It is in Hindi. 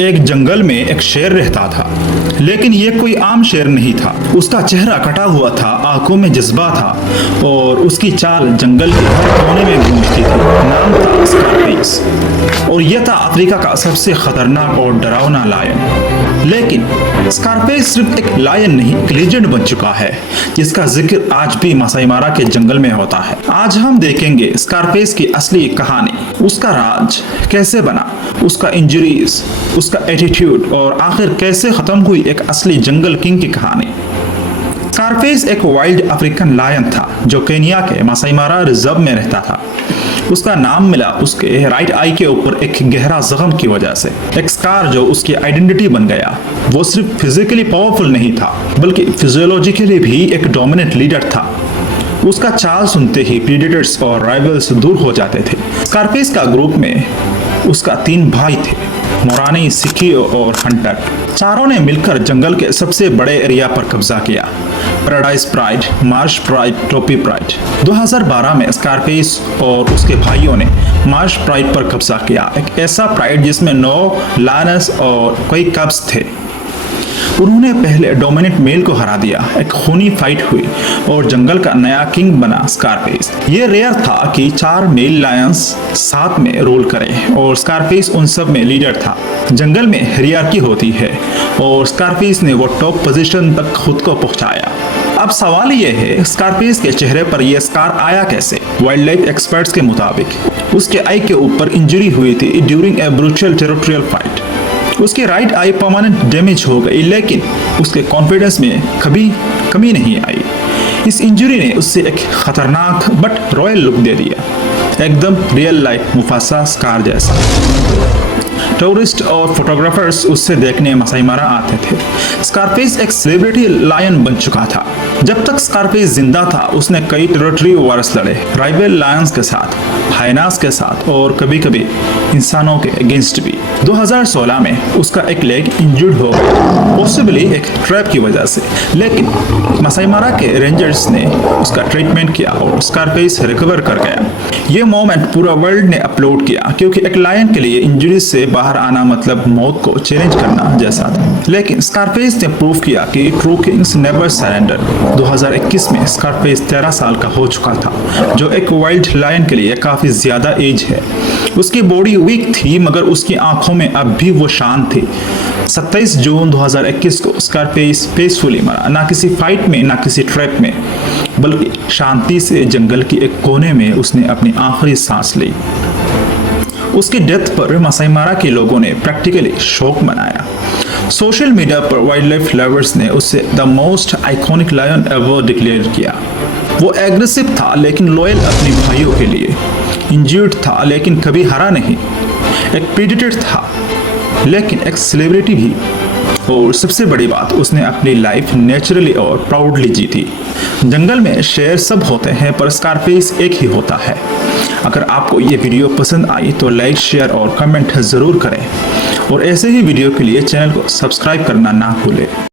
एक जंगल में एक शेर रहता था, लेकिन ये कोई आम शेर नहीं था। उसका चेहरा कटा हुआ था, आंखों में जज्बा था और उसकी चाल जंगल के हर कोने में गूंजती थी। नाम था स्कारफेस और यह था अफ्रीका का सबसे खतरनाक और डरावना लायन। लेकिन स्कारफेस सिर्फ एक लायन नहीं, एक लेजेंड बन चुका है जिसका जिक्र आज भी मासाई मारा के जंगल में होता है। आज हम देखेंगे स्कारफेस की असली कहानी, उसका राज कैसे बना, उसका इंजरीज, उसका एटीट्यूड और आखिर कैसे खत्म हुई एक असली जंगल किंग की कहानी। स्कारफेस एक वाइल्ड अफ्रीकन लायन था जो केनिया के मासाई मारा रिजर्व में रहता था। उसका नाम मिला उसके राइट आई के ऊपर एक गहरा जख्म की वजह से, एक स्कार जो उसकी आइडेंटिटी बन गया। वो सिर्फ फिजिकली पावरफुल नहीं था बल्कि फिजियोलॉजिकली भी एक डोमिनेंट लीडर था। उसका चाल सुनते ही प्रीडेटर्स और राइवल्स दूर हो जाते थे। स्कारफेस का ग्रुप में उसका 3 भाई थे, मोरानी, सिकी और हंटर। चारों ने मिलकर जंगल के सबसे बड़े एरिया पर कब्जा किया, पैराडाइज प्राइड, मार्श प्राइड, टोपी प्राइड। 2012 में स्कारफेस और उसके भाइयों ने मार्श प्राइड पर कब्जा किया, एक ऐसा प्राइड जिसमें 9 लायनस और कई कब्स थे। उन्होंने पहले डोमिनेंट मेल को हरा दिया, एक खूनी फाइट हुई और जंगल का नया किंग बना स्कारफेस। ये रेयर था कि 4 मेल लायंस साथ में रूल करें और स्कारफेस उन सब में लीडर था। जंगल में हियरार्की होती है और स्कारफेस ने वो टॉप पोजीशन तक खुद को पहुंचाया। अब सवाल ये है, स्कारफेस के चेहरे पर यह स्कार आया कैसे? वाइल्ड लाइफ एक्सपर्ट्स के मुताबिक उसके आई के ऊपर इंजरी हुई थी during a brutal territorial fight. उसकी राइट आई परमानेंट डैमेज हो गई, लेकिन उसके कॉन्फिडेंस में कभी कमी नहीं आई। इस इंजरी ने उससे एक खतरनाक बट रॉयल लुक दे दिया, एकदम रियल लाइफ मुफासा स्कार जैसा। टूरिस्ट और फोटोग्राफर्स उससे देखने मासाई मारा आते थे। स्कारफेस एक सेलिब्रिटी लायन बन चुका था। जब तक स्कारफेस जिंदा था उसने कई टेरिटरी वॉर्स लड़े, राइवल लायंस के साथ, हाइनास के साथ और कभी कभी इंसानों के अगेंस्ट भी। 2016 में उसका एक लेग इंजर्ड हो गया, पॉसिबली एक ट्रैप की वजह से, लेकिन मासाई मारा के रेंजर्स ने उसका ट्रीटमेंट किया और स्कारफेस रिकवर कर गया। ये मोमेंट पूरा वर्ल्ड ने अपलोड किया क्योंकि एक लायन के लिए इंजरी से बाहर आना मतलब मौत को चैलेंज करना जैसा था। लेकिन स्कारफेस ने प्रूव किया कि ट्रू किंग्स नेवर सरेंडर। 2021 में स्कारफेस 13 साल का हो चुका था, जो एक वाइल्ड लायन के लिए काफी ज्यादा एज है। उसकी बॉडी वीक थी मगर उसकी आंखों में अब भी वो शांत थी। 27 जून 2021 को स्कारफेस पीसफुली मरा, ना किसी फाइट में, ना किसी ट्रैप में, बल्कि शांति से जंगल के एक कोने में उसने अपनी आखिरी सांस ली। उसकी डेथ पर मासाई मारा के लोगों ने प्रैक्टिकली शोक मनाया। सोशल मीडिया पर वाइल्ड लाइफ लवर्स ने उसे the most iconic lion ever declare किया। वो एग्रेसिव था लेकिन लॉयल अपने भाइयों के लिए, इंजर्ड था लेकिन कभी हारा नहीं, एक प्रीडेटर था लेकिन एक सेलिब्रिटी भी, और सबसे बड़ी बात, उसने अपनी लाइफ नेचुरली और प्राउडली जीती। जंगल में शेर सब होते हैं पर स्कारफेस एक ही होता है। अगर आपको ये वीडियो पसंद आई तो लाइक, शेयर और कमेंट ज़रूर करें और ऐसे ही वीडियो के लिए चैनल को सब्सक्राइब करना ना भूलें।